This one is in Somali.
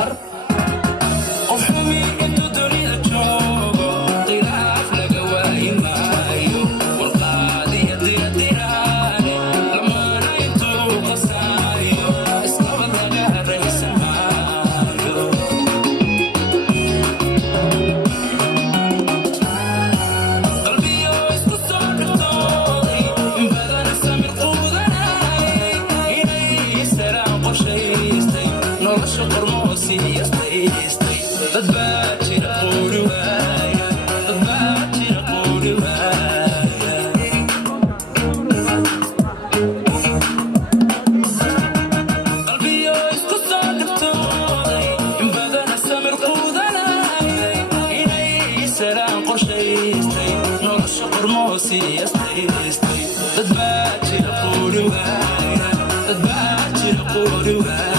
Qatar qofkami intu dunida joogo khilaaf laga waayi maayo warqaadiya diyadiraan lamaana intuu qasaayo iskaba laga haraysan maayo qalbiyo isku soo dhirtooday in badana samir quudanay inay saraan qorshaystay nolosha qormoo siyastaystay dad baa jira quuri waaya dad baa jira quuri waaya qalbiyo isku soo dhirtooday in badana samir quudanay inay saraan qorshaystay nolosha qormoo siyastaystay dad baa jira quuri waaya dad baa jira quuri waaya